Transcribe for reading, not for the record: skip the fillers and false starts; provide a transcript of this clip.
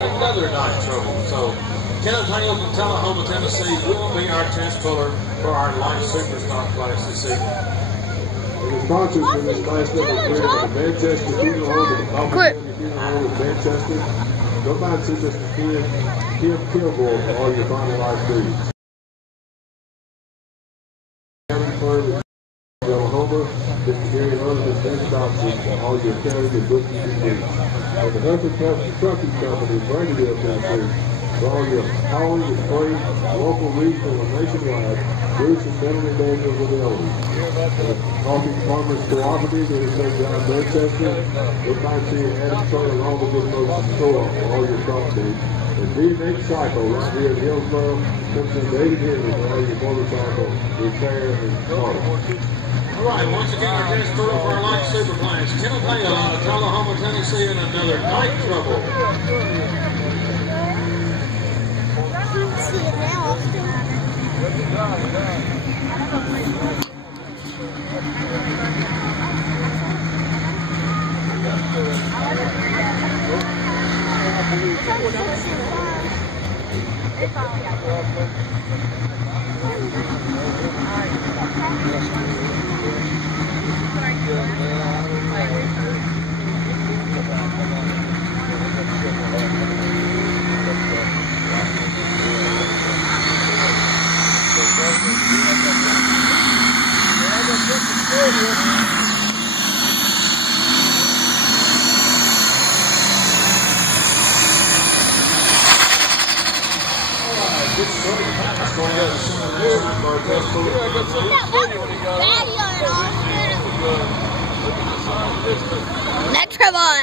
Another night trouble. So, Kenneth Hale from Tullahoma, Tennessee will be our test puller for our light superstar class this evening. And the sponsors for this class number 3 are the Manchester Funeral Home and Coffee Funeral Home in Manchester. Go by and see Mr. Kim Kilgore for all your final life needs. County firm in Tullahoma, Mr. Gary Hunter and Ben Dobson for all your accounting and bookkeeping needs. And the Hufford Trucking Company in Bradenville, Tennessee, for all your hauling and freight, local, regional, and nationwide, Bruce and Melanie Daniels of the elders. Coffee Farmers Cooperative in St. John, Manchester. Go by and see Adam Trailer all the good folks in the store for all your property. And D&H Cycle right here in Hillsboro, Tennessee, 80 Henry for all your motorcycle repair and parts. All right, once again, our test puller for our light super class, Kenneth Hale out of Tullahoma, Tennessee, in another night trouble. Metro Boy!